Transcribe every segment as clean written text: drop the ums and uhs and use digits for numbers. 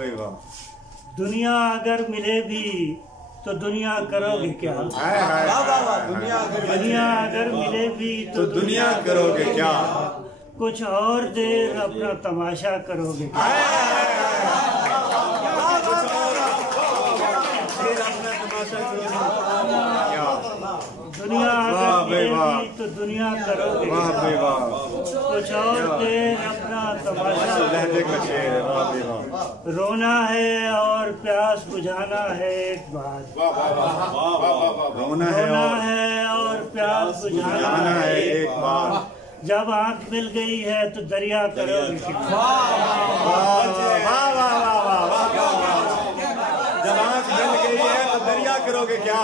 भाई वाह। दुनिया अगर मिले भी तो दुनिया करोगे क्या? दुनिया अगर मिले भी तो दुनिया करोगे क्या? कुछ और देर अपना तमाशा करोगे क्या? दुनिया अगर मिले भी तो दुनिया करोगे क्या? कुछ और देर अपना तमाशा। रोना है और प्यास बुझाना है एक बात। रोना है और प्यास बुझाना है एक बात। जब आंख मिल गई है तो दरिया करोगे क्या? जब आंख मिल गई है तो दरिया करोगे क्या?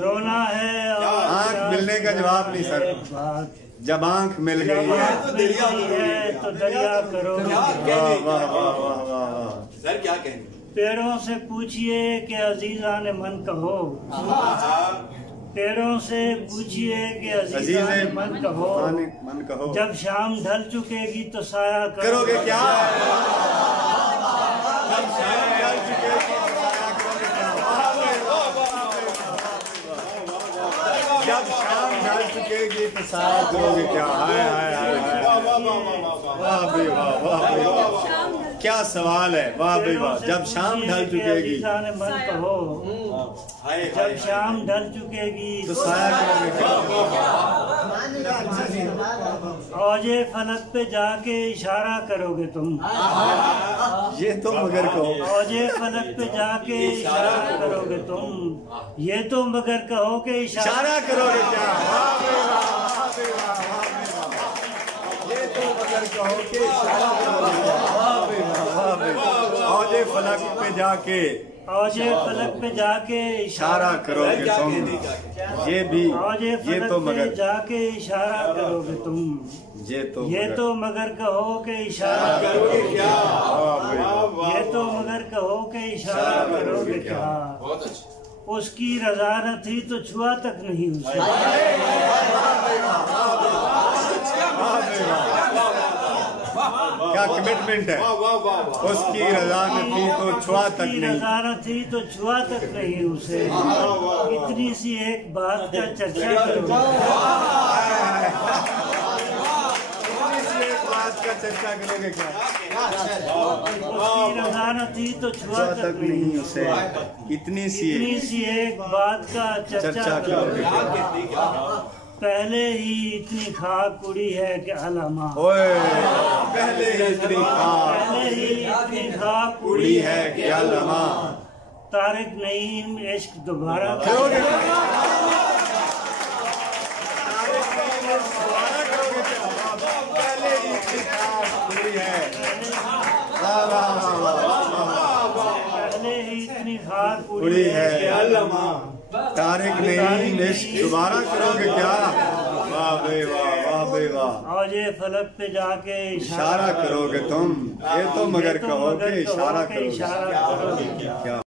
रोना है और आंख मिलने का जवाब नहीं सर। जब आंख मिल गई है तो दरिया करोगे क्या? वाह वाह वाह वाह। सर क्या कहेंगे? पेड़ों से पूछिए कि अजीजा ने मन कहो। पेड़ों से पूछिए कि अजीजा ने मन कहो। जब शाम ढल चुकेगी तो साया करोगे क्या? जब शाम ढल चुकेगी तो साया करोगे क्या? हाय हाय हाय। वाह भाई वाह वाह भाई वाह। क्या सवाल है? वाह भाई वाह। जब शाम ढल चुकेगी जब शाम ढल चुकेगी तो साया करोगे क्या? औजे फलक पे जाके इशारा करोगे तुम। ये तो मगर कहो। औजे फलक पे जाके इशारा करोगे तुम। ये तो मगर कहो कि इशारा करोगे क्या? वाह भाई वाह वाह भाई वाह वाह भाई वाह। ये तो मगर कहो कि इशारा करोगे क्या? वाह भाई वाह वाह भाई वाह। औजे फलक पे जाके औजे फलक पे जाके इशारा करोगे तुम। ये भी ये तो मगर जाके इशारा करोगे तुम। ये तो मगर कहो के इशारा करोगे क्या? ये तो मगर कहो के इशारा करोगे क्या? उसकी रजा न थी तो छुआ तक नहीं उसे। क्या कमिटमेंट है? उसकी रजा न थी तो छुआ तक नहीं। रजा न थी तो छुआ तक नहीं उसे। इतनी सी एक बात का चर्चा करोगे। चर्चा करोगे क्या? उसकी रजा न थी तो छुआ तक नहीं उसे। इतनी सी एक बात का चर्चा करोगे क्या? पहले ही इतनी खाक उड़ी है कि अलामा। पहले ही इतनी खाक उड़ी है कि अलामा। तारिक नईम इश्क दोबारा करोगे? पहले ही इतनी खाक उड़ी है तारिक नईम इश्क दोबारा करोगे क्या? वाह भाई वाह वाह भाई वाह। औजे फलक पे जाके इशारा करोगे तुम। ये तो मगर कहो कि इशारा करोगे क्या?